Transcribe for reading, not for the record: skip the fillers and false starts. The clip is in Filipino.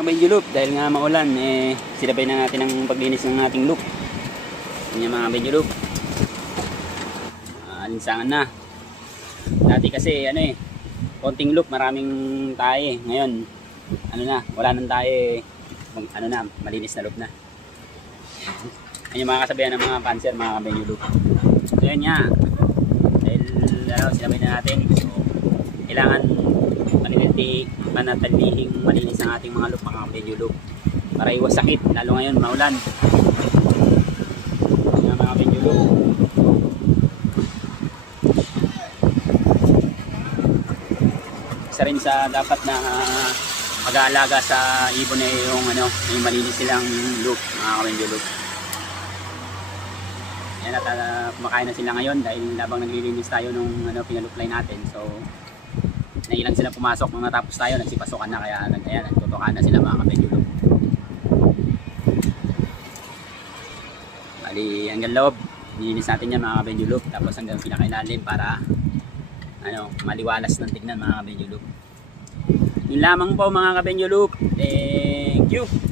Mga Benjulup, dahil nga maulan, silabay na natin ang paglinis ng ating loop. Yan yung mga Benjulup. Alinsangan na. Dati kasi konting loop, maraming tae. Ngayon, wala nang tae. Malinis na loop na. Yan yung mga kasabihan ng mga panser, mga Benjulup. So yan nga, dahil silabay na natin. So, kailangan manatalihing malinis ang ating mga loop, mga Benjulup, para iwas sakit, lalo ngayon maulan. Mga Benjulup, isa rin sa dapat na mag-aalaga sa ibon na yung malinis silang loop, mga Benjulup. Yan at kumakain na sila ngayon dahil labang naglilinis tayo nung pinaluplay natin. So nailan sila pumasok nung natapos tayo, nagsipasokan na, kaya nagtutukan na sila, mga Benjulup. Bali hanggang loob nilinis natin yan, mga Benjulup, tapos hanggang pinakailalim para maliwalas ng tignan, mga Benjulup. Yun lamang po, mga Benjulup. Thank you.